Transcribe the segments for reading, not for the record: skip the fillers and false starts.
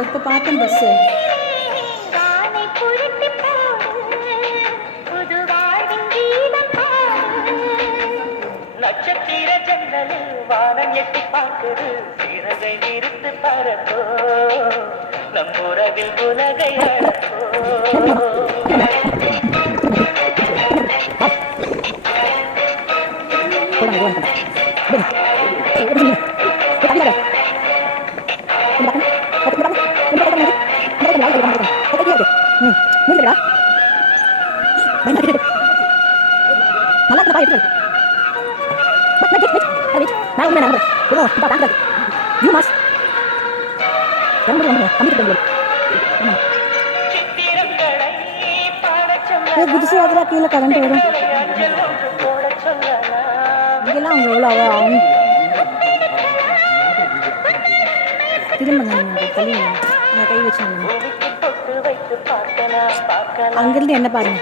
இப்போ பார்த்தேன் பஸ்ஸு நட்சத்திர ஜன்னலில் வானம் எட்டி பார்க்குது சிறகை நிறுத்து பரப்போ நம் உறவில் உலகை அழப்போ புதுசு அதில் கீழே கரண்ட் வரும் இங்கெல்லாம் அவங்க எவ்வளோ அவங்க திரும்பங்க நீங்கள் தள்ளி நீங்கள் கை வச்சு அங்கேருந்து என்ன பாருங்க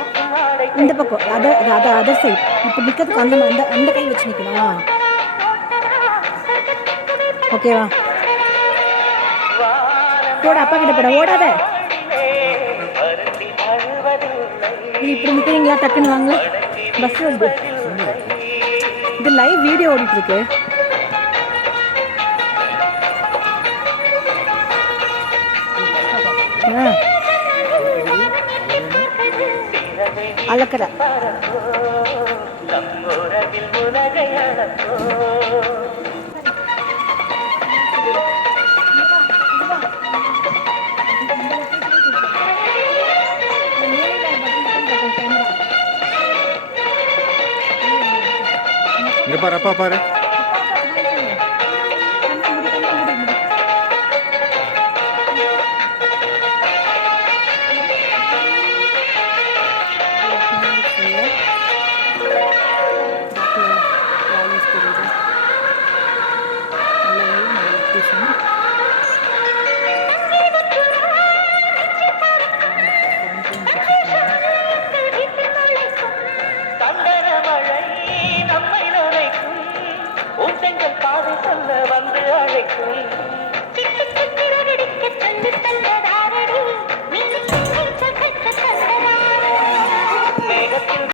இந்த பக்கம் அதர் சைட் இப்போ நிற்கிறதுக்கு அந்த அந்த கை வச்சு நிற்கணும் ஓகேவா போட அப்பா கிட்ட போட ஓடாத இது இப்படி நிற்கிறீங்களா டக்குன்னு வாங்க பஸ் வருது இது லைவ் வீடியோ ஓடிட்டுருக்கு அளக்கடை இங்க பாரு அப்பா பாரு பாதை சொல்ல வந்து அழைக்கும்